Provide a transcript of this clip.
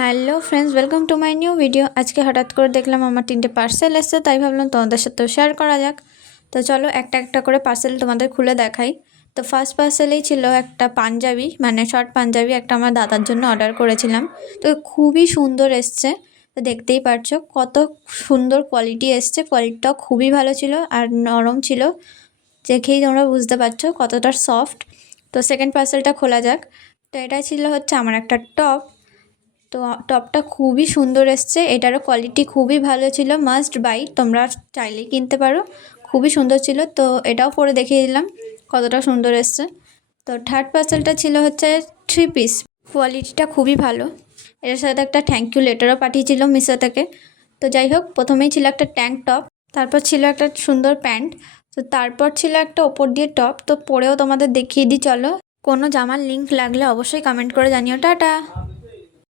Hello friends, welcome to my new video. আজকে হঠাৎ করে দেখলাম আমার 3টে পার্সেল এসছে, তাই ভাবলাম তোমাদের সাথেও শেয়ার করা যাক। তো চলো একটা একটা করে পার্সেল তোমাদের খুলে দেখাই। তো ফার্স্ট পার্সেলেই ছিল একটা পাঞ্জাবি, মানে শর্ট পাঞ্জাবি, একটা আমার দাদার জন্য অর্ডার করেছিলাম। তো খুবই সুন্দর এসছে, তো দেখতেই পারছো কত সুন্দর কোয়ালিটি এসছে। কোয়ালিটিটাও খুবই ভালো ছিল আর নরম ছিল, দেখেই তোমরা বুঝতে পারছো কতটা সফট। তো সেকেন্ড পার্সেলটা খোলা যাক। তো এটা ছিল হচ্ছে আমার একটা টপ। তো টপটা খুবই সুন্দর এসছে, এটারও কোয়ালিটি খুবই ভালো ছিল, মাস্ট বাই, তোমরা চাইলেই কিনতে পারো, খুবই সুন্দর ছিল। তো এটাও পরে দেখিয়ে দিলাম কতটা সুন্দর এসছে। তো থার্ড পার্সেলটা ছিল হচ্ছে 3 পিস, কোয়ালিটিটা খুবই ভালো। এর সাথে একটা থ্যাংক ইউ লেটারও পাঠিয়েছিল মিশো থেকে। তো যাই হোক, প্রথমেই ছিল একটা ট্যাঙ্ক টপ, তারপর ছিল একটা সুন্দর প্যান্ট, তো তারপর ছিল একটা ওপর দিয়ে টপ। তো পরেও তোমাদের দেখিয়ে দিই চলো। কোনো জামার লিঙ্ক লাগলে অবশ্যই কমেন্ট করে জানিও। টাটা।